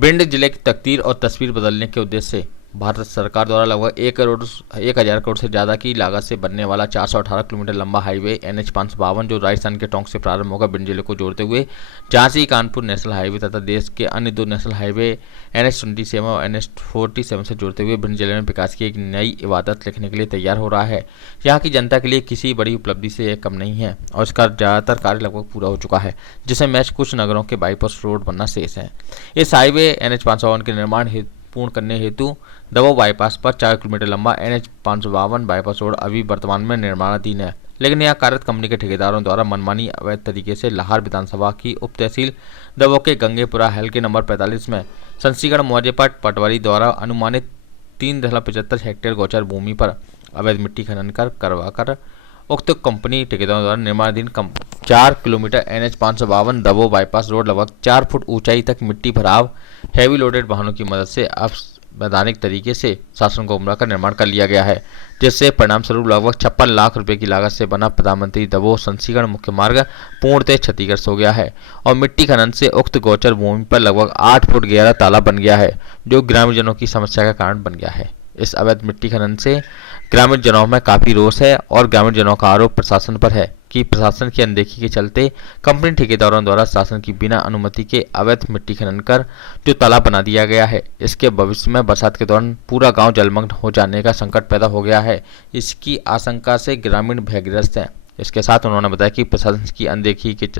भिंड जिले की तकदीर और तस्वीर बदलने के उद्देश्य से भारत सरकार द्वारा लगभग 1,000 करोड़ से ज्यादा की लागत से बनने वाला 418 किलोमीटर लंबा हाईवे NH 552 जो राजस्थान के टोंक से प्रारंभ होकर भिंड जिले को जोड़ते हुए झांसी कानपुर नेशनल हाईवे तथा देश के अन्य दो नेशनल हाईवे NH 27 और NH 47 से जोड़ते हुए भिंड जिले में विकास की एक नई इबादत लिखने के लिए तैयार हो रहा है। यहाँ की जनता के लिए किसी बड़ी उपलब्धि से यह कम नहीं है और इसका ज्यादातर कार्य लगभग पूरा हो चुका है, जिसमें मैच कुछ नगरों के बाईपास रोड बनना शेष है। इस हाईवे NH 552 के निर्माण पूर्ण करने हेतु दमोह बाईपास पर 4 किलोमीटर लंबा NH 552 बाईपास रोड अभी वर्तमान में निर्माणाधीन है, लेकिन यह कार्य कंपनी के ठेकेदारों द्वारा मनमानी अवैध तरीके से लाहौर विधानसभा की उप तहसील दमोह के गंगेपुरा हल्के नंबर 45 में संसीगढ़ मौजेपट पटवारी द्वारा अनुमानित 3.75 हेक्टेयर गोचर भूमि पर अवैध मिट्टी खनन करवाकर उक्त कंपनी ठेकेदारों द्वारा निर्माणाधीन 4 kilometre NH 552 Damoh bypass road लगभग 4 फुट ऊंचाई तक मिट्टी भराव हैवी लोडेड वाहनों की मदद से अवैधानिक तरीके से शासन को गुमराह कर निर्माण कर लिया गया है, जिससे परिणाम स्वरूप लगभग 56 लाख रुपए की लागत से बना प्रधानमंत्री दमोह संसीगढ़ मुख्य मार्ग पूर्णतः क्षतिग्रस्त हो गया है और मिट्टी खनन से उक्त गोचर भूमि पर लगभग 8 फुट गहरा तालाब बन गया है, जो ग्रामीणजनों की समस्या का कारण बन गया है। इस अवैध मिट्टी खनन से ग्रामीण जनों में काफी रोष है और ग्रामीण जनों का आरोप प्रशासन पर है कि प्रशासन की अनदेखी के चलते कंपनी ठेकेदारों द्वारा शासन की बिना अनुमति के अवैध मिट्टी खनन कर जो तालाब बना दिया गया है, इसके भविष्य में बरसात के दौरान पूरा गांव जलमग्न हो जाने का संकट पैदा हो गया है। इसकी आशंका से ग्रामीण भयग्रस्त हैं। इसके साथ उन्होंने बताया कि प्रशासन की अनदेखी के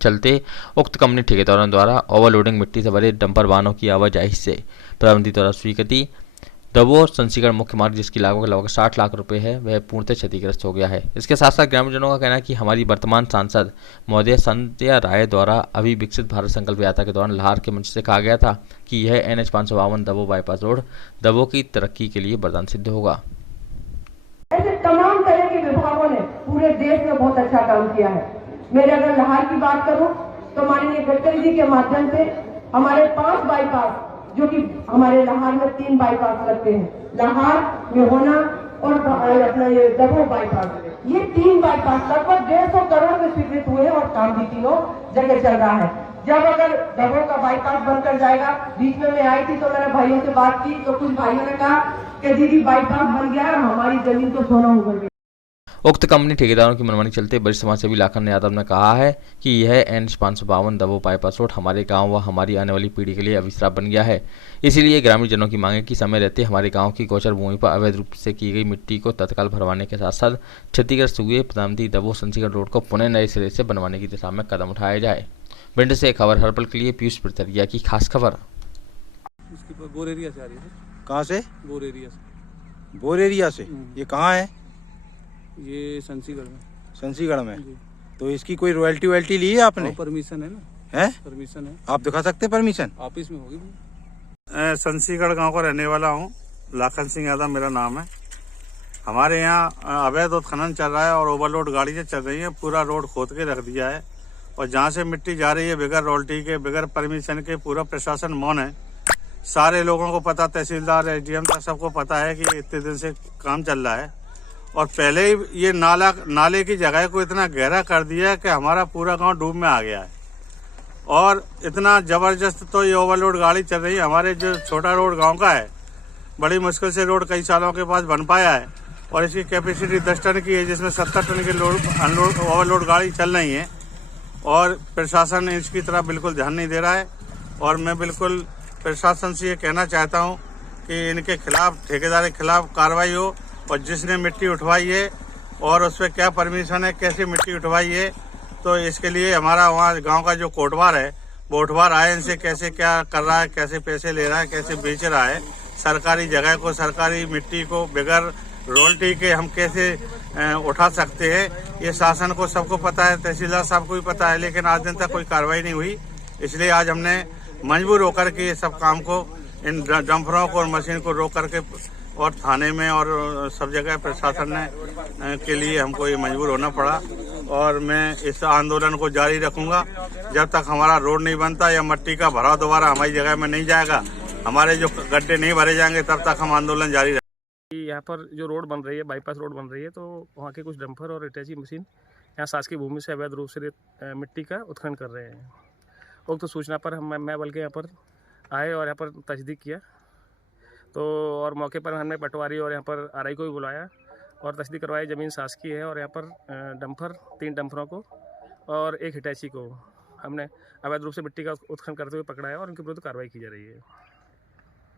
चलते उक्त कंपनी ठेकेदारों द्वारा ओवरलोडिंग मिट्टी से भरे डंपर वाहनों की आवाजाही से प्रधानमंत्री द्वारा स्वीकृति दमोह संसीगढ़ मुख्य मार्ग जिसकी लागत लगभग 60 लाख रुपए है, वह पूर्णतः क्षतिग्रस्त हो गया है। इसके साथ साथ ग्रामीणजनों का कहना है कि हमारी वर्तमान सांसद महोदय संध्या राय द्वारा अभी विकसित भारत संकल्प यात्रा के दौरान लाहौर के मंच से कहा गया था कि यह NH 552 Damoh bypass road Damoh की तरक्की के लिए वरदान सिद्ध होगा। ऐसे तमाम तरह के विभागों ने पूरे देश में बहुत अच्छा काम किया है। मेरे अगर लाहौर की बात करूं तो माननीय गडकरी जी के माध्यम से हमारे 5 बाईपास, जो कि हमारे लाहौर में 3 बाईपास लगते हैं, लाहौर में होना और अपना ये दमोह बाईपास, ये 3 बाईपास लगभग 150 करोड़ में स्वीकृत हुए हैं और काम भी तीनों जगह चल रहा है। जब अगर दमोह का बाईपास बनकर जाएगा, बीच में मैं आई थी तो मैंने भाइयों से बात की तो कुछ भाइयों ने कहा कि दीदी बाईपास बन गया और हमारी जमीन तो सोना उगल गया। उक्त कंपनी ठेकेदारों की मनमानी चलते वरिष्ठ समाजसेवी लाखन यादव ने कहा है कि यह NH 552 दमोह बाईपास रोड हमारे गांव व हमारी आने वाली पीढ़ी के लिए अभिशाप बन गया है। इसीलिए ग्रामीण जनों की मांग है कि समय रहते हमारे गांव की गोचर भूमि पर अवैध रूप से की गई मिट्टी को तत्काल भरवाने के साथ साथ क्षतिग्रस्त हुए प्रधानमंत्री दमोह संसीगढ़ रोड को पुनः नए सिरे से बनवाने की दिशा में कदम उठाया जाए। भिंड से खबर हर पल के लिए पीयूष प्रतरिया की खास खबर। बोर एरिया से आ रही है। कहाँ से? बोर एरिया से। बोर एरिया से? ये कहाँ है? ये संसीगढ़ में। संसीगढ़ में? तो इसकी कोई रॉयल्टी ली है आपने? परमिशन है ना? है? परमिशन है। आप दिखा सकते हैं परमिशन? ऑफिस में होगी। संसीगढ़ गांव का रहने वाला हूँ, लाखन सिंह यादव मेरा नाम है। हमारे यहाँ अवैध उत्खनन चल रहा है और ओवरलोड गाड़ियाँ चल रही हैं, पूरा रोड खोद के रख दिया है और जहाँ से मिट्टी जा रही है बगैर रॉयल्टी के, बगैर परमिशन के, पूरा प्रशासन मौन है। सारे लोगों को पता, तहसीलदार SDM तक सबको पता है कि इतने दिन से काम चल रहा है और पहले ही ये नाले की जगह को इतना गहरा कर दिया है कि हमारा पूरा गांव डूब में आ गया है और इतना जबरदस्त तो ये ओवरलोड गाड़ी चल रही है। हमारे जो छोटा रोड गांव का है, बड़ी मुश्किल से रोड कई सालों के पास बन पाया है और इसकी कैपेसिटी 10 टन की है, जिसमें 70 टन की ओवरलोड गाड़ी चल रही है और प्रशासन इसकी तरफ बिल्कुल ध्यान नहीं दे रहा है। और मैं बिल्कुल प्रशासन से ये कहना चाहता हूँ कि इनके खिलाफ, ठेकेदार के खिलाफ कार्रवाई हो और जिसने मिट्टी उठवाई है और उस पर क्या परमिशन है, कैसे मिट्टी उठवाई है, तो इसके लिए हमारा वहाँ गांव का जो कोटवार है वो उठवार आए, इनसे कैसे क्या कर रहा है, कैसे पैसे ले रहा है, कैसे बेच रहा है, सरकारी जगह को, सरकारी मिट्टी को बगैर रॉयल्टी के हम कैसे उठा सकते हैं, ये शासन को सबको पता है, तहसीलदार साहब को भी पता है, लेकिन आज दिन तक कोई कार्रवाई नहीं हुई। इसलिए आज हमने मजबूर होकर के ये सब काम को, इन डंपरों को और मशीन को रोक करके और थाने में और सब जगह प्रशासन ने के लिए हमको ये मजबूर होना पड़ा और मैं इस आंदोलन को जारी रखूंगा जब तक हमारा रोड नहीं बनता या मिट्टी का भराव दोबारा हमारी जगह में नहीं जाएगा, हमारे जो गड्ढे नहीं भरे जाएंगे, तब तक हम आंदोलन जारी रखेंगे। यहाँ पर जो रोड बन रही है, बाईपास रोड बन रही है, तो वहाँ के कुछ डंपर और इटाची मशीन यहाँ शासकीय भूमि से अवैध रूप से मिट्टी का उत्खनन कर रहे हैं। उक्त सूचना पर मैं बल्कि यहाँ पर आए और यहाँ पर तस्दीक किया। तो और मौके पर हमने पटवारी और यहाँ पर आरआई को भी बुलाया और तस्दीक करवाई। ज़मीन शासकीय है और यहाँ पर डंपर 3 डंपरों को और 1 हिटैची को हमने अवैध रूप से मिट्टी का उत्खनन करते हुए पकड़ा है और उनके विरुद्ध कार्रवाई की जा रही है।